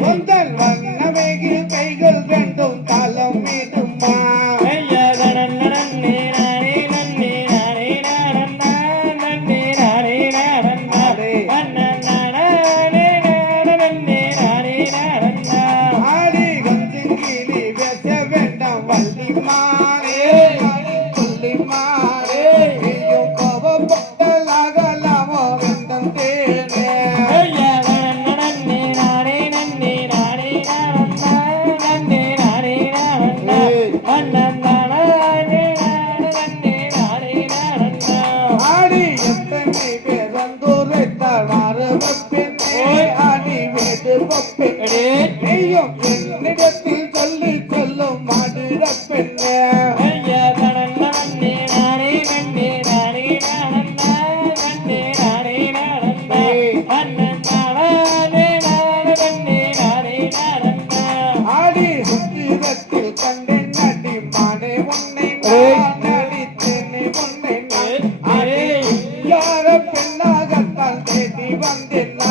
மொத்தம் வந்த நீயும் என்னிடத்தில் சொல்லி சொல்லும் மாடுட பெண்ணே ஆடி சுத்திரத்தில் கண்டேன் நடி மானே உன்னை நடித்தேனே உன்னை யார பெண்ணாகத்தான் தேடி வந்தேன்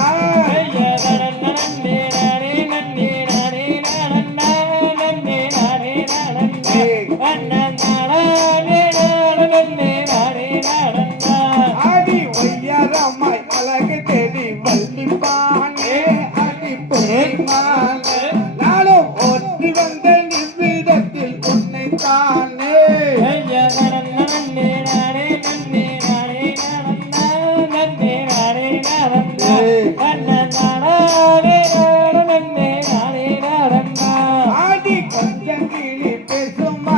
தானே. ஆடி கொஞ்சம் கிளி பேசுமா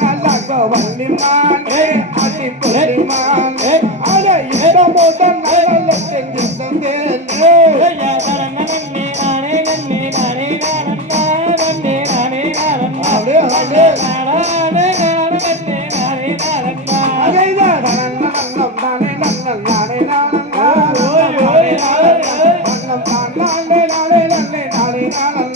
நல்ல வள்ளிமான் அள்ளி பொல்லிமான் அட இந்த முதல் நல்ல செஞ்சு தந்தேன் நாளை நாளை நாளை நாளை நாளை